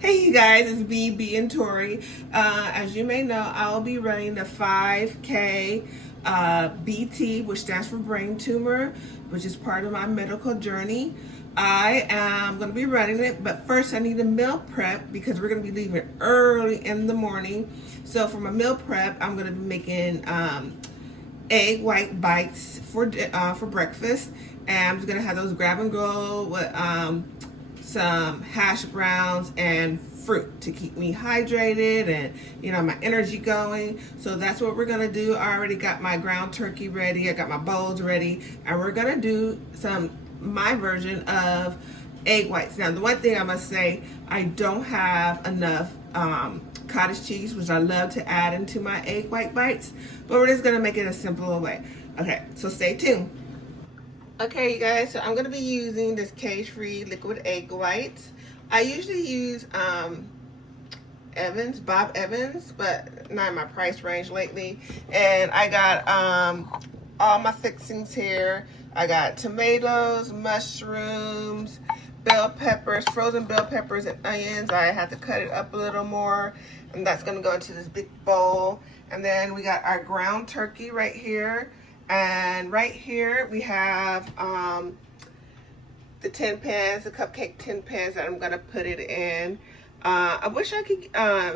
Hey you guys, it's BB and Tori. As you may know, I'll be running the 5K BT, which stands for brain tumor, which is part of my medical journey. I am going to be running it, but first I need a meal prep because we're going to be leaving early in the morning. So for my meal prep, I'm going to be making egg white bites for breakfast, and I'm just going to have those grab and go with some hash browns and fruit to keep me hydrated and my energy going. So that's what we're gonna do. I already got my ground turkey ready, I got my bowls ready, and we're gonna do my version of egg whites. Now the one thing I must say, I don't have enough cottage cheese, which I love to add into my egg white bites, but we're just gonna make it a simpler way. Okay, so stay tuned. Okay, you guys, so I'm going to be using this cage-free liquid egg whites. I usually use Bob Evans, but not in my price range lately. And I got all my fixings here. I got tomatoes, mushrooms, bell peppers, frozen bell peppers, and onions. I had to cut it up a little more, and that's going to go into this big bowl. And then we got our ground turkey right here. And right here we have the tin pans, the cupcake tin pans that I'm gonna put it in. I wish I could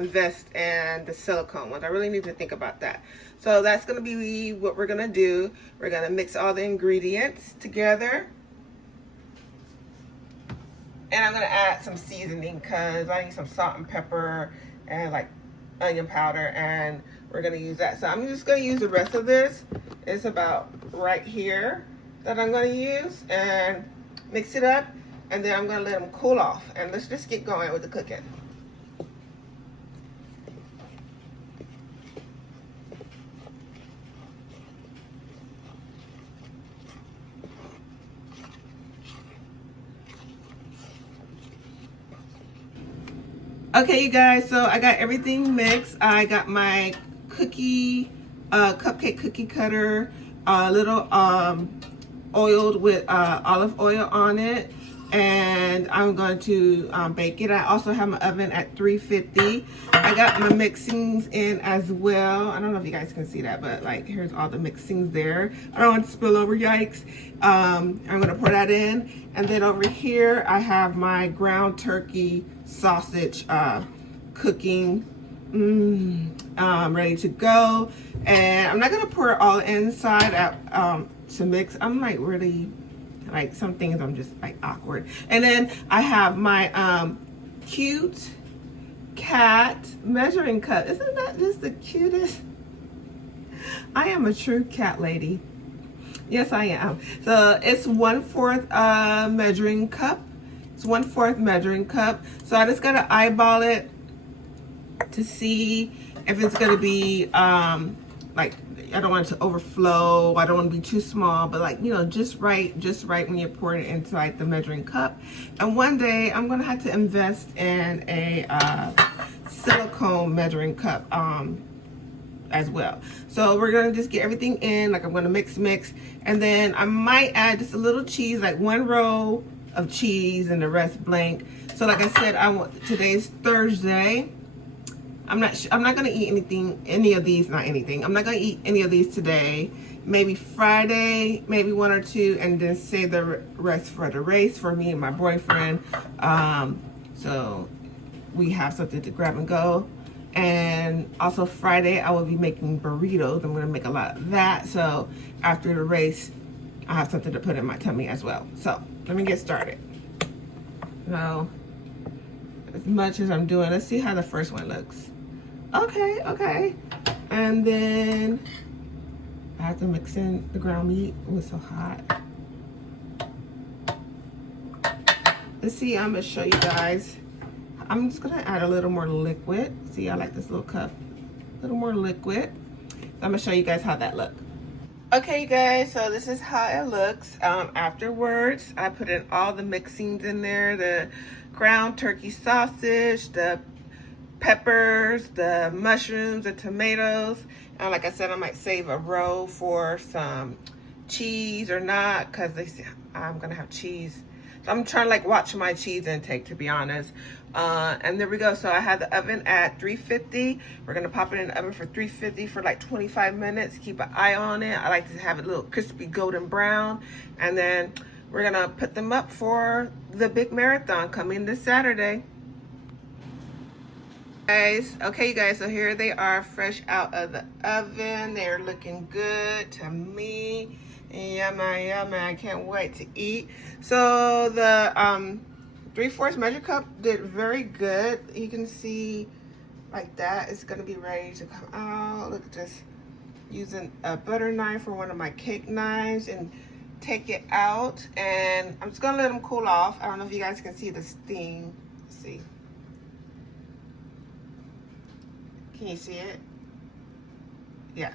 invest in the silicone ones. I really need to think about that. So that's gonna be what we're gonna do. We're gonna mix all the ingredients together. And I'm gonna add some seasoning because I need some salt and pepper and like onion powder, and we're gonna use that. So I'm just gonna use the rest of this. It's about right here that I'm gonna use, and mix it up, and then I'm gonna let them cool off. And let's just get going with the cooking. Okay, you guys, so I got everything mixed. I got my cupcake cookie cutter, a little oiled with olive oil on it, and I'm going to bake it. I also have my oven at 350. I got my mixings in as well. I don't know if you guys can see that, but like here's all the mixings there. I don't want to spill over, yikes. I'm gonna pour that in, and then over here I have my ground turkey sausage cooking, ready to go. And I'm not gonna pour it all inside to mix. I'm like really, like some things I'm just like awkward. And then I have my cute cat measuring cup. Isn't that just the cutest? I am a true cat lady. Yes, I am. So it's 1/4 measuring cup. It's 1/4 measuring cup. So I just gotta eyeball it to see if it's gonna be like, I don't want it to overflow. I don't want to be too small, but like, just right when you're pouring it inside the measuring cup. And one day I'm gonna have to invest in a silicone measuring cup as well. So we're gonna just get everything in. Like I'm gonna mix, and then I might add just a little cheese, like 1 row of cheese and the rest blank. So like I said, today's Thursday. I'm not gonna eat any of these today. Maybe Friday, maybe 1 or 2, and then save the rest for the race for me and my boyfriend. So we have something to grab and go. And also Friday, I will be making burritos. I'm gonna make a lot of that. So after the race, I have something to put in my tummy as well. So let me get started. So as much as I'm doing, let's see how the first one looks. Okay. And then I have to mix in the ground meat. It was so hot. Let's see, I'm gonna show you guys. I'm just gonna add a little more liquid. See, I like this little cup. A little more liquid. I'm gonna show you guys how that looks. Okay, you guys, so this is how it looks afterwards. I put in all the mixings in there, the ground turkey sausage, the peppers, the mushrooms, the tomatoes. And like I said, I might save a row for some cheese or not, because I'm gonna have cheese. I'm trying to like watch my cheese intake, to be honest. And there we go. So I had the oven at 350. We're gonna pop it in the oven for 350 for like 25 minutes. Keep an eye on it. I like to have it a little crispy golden brown. And then we're gonna put them up for the big marathon coming this Saturday. Guys, okay you guys, so here they are fresh out of the oven. They're looking good to me. Yummy, yummy. I can't wait to eat. So the 3/4 measure cup did very good. You can see like that. It's gonna be ready to come out. Look at this. Using a butter knife or one of my cake knives and take it out. And I'm just gonna let them cool off. I don't know if you guys can see the steam. Let's see. Can you see it? Yeah.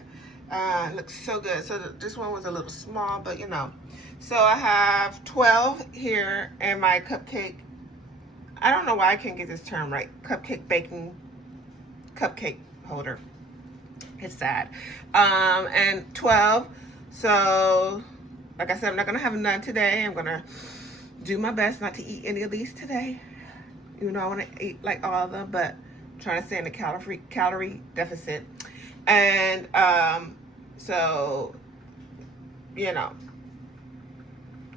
It looks so good. So this one was a little small, but you know. So I have 12 here and my cupcake. I don't know why I can't get this term right. Cupcake baking cupcake holder. It's sad. And 12. So like I said, I'm not gonna have none today. I'm gonna do my best not to eat any of these today. Even though I want to eat like all of them, but I'm trying to stay in a calorie deficit. And so, you know,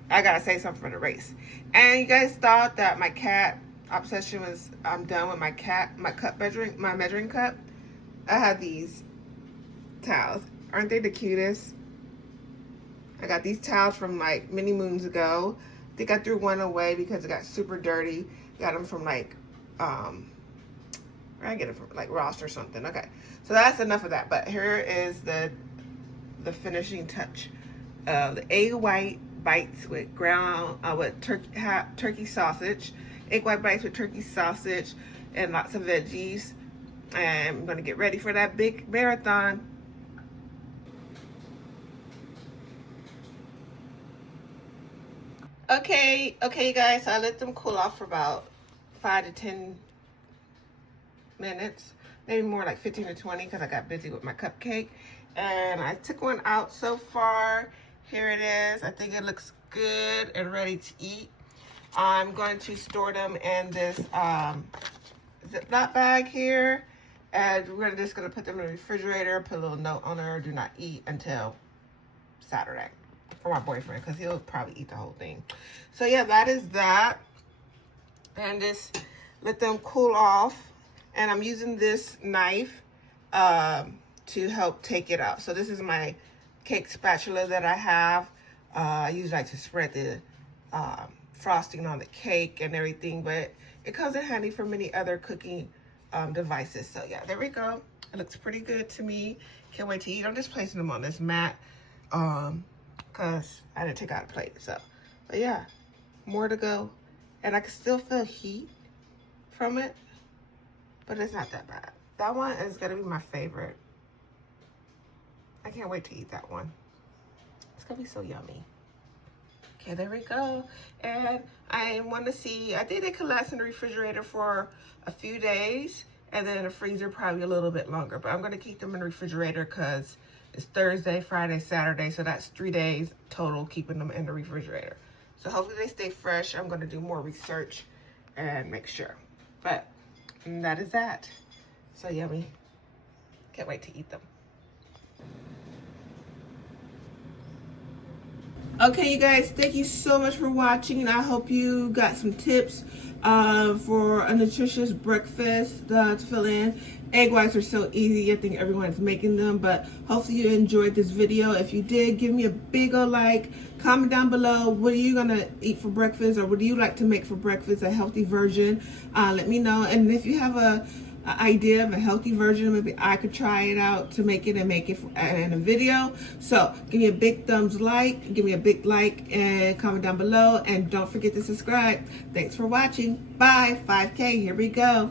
I gotta say something for the race. And you guys thought that my cat obsession was, I'm done with my measuring cup. I had these towels. Aren't they the cutest? I got these towels from like many moons ago. I think I threw one away because it got super dirty. Got them from like, where I get it from, like Ross or something. Okay, so that's enough of that. But here is the finishing touch of the egg white bites with turkey sausage, egg white bites with turkey sausage and lots of veggies. And I'm gonna get ready for that big marathon. Okay, you guys, so I let them cool off for about 5 to 10 minutes, maybe more like 15 to 20 because I got busy with my cupcake. And I took one out so far. Here it is. I think it looks good and ready to eat. I'm going to store them in this Ziploc bag here. And we're just going to put them in the refrigerator, put a little note on there, do not eat until Saturday. For my boyfriend, because he'll probably eat the whole thing. So yeah, that is that. And just let them cool off. And I'm using this knife to help take it out. So this is my cake spatula that I have. I usually like to spread the frosting on the cake and everything, but it comes in handy for many other cooking devices. So yeah, there we go. It looks pretty good to me. Can't wait to eat. I'm just placing them on this mat because I didn't take out a plate. So, but yeah, more to go. And I can still feel heat from it, but it's not that bad. That one is gonna be my favorite. I can't wait to eat that one. It's gonna be so yummy. Okay, there we go. And I want to see, I think they could last in the refrigerator for a few days and then the freezer probably a little bit longer. But I'm gonna keep them in the refrigerator because it's Thursday, Friday, Saturday. So that's 3 days total keeping them in the refrigerator. So hopefully they stay fresh. I'm gonna do more research and make sure. But that is that. So yummy. Can't wait to eat them. Okay, you guys, thank you so much for watching. I hope you got some tips for a nutritious breakfast to fill in. Egg whites are so easy. I think everyone's making them, but hopefully you enjoyed this video. If you did, give me a big ol' like. Comment down below, what are you gonna eat for breakfast, or what do you like to make for breakfast, a healthy version. Let me know. And if you have a idea of a healthy version, maybe I could try it out to make it and make it in a video. So give me a big thumbs like, give me a big like and comment down below, and don't forget to subscribe. Thanks for watching. Bye. 5K, here we go.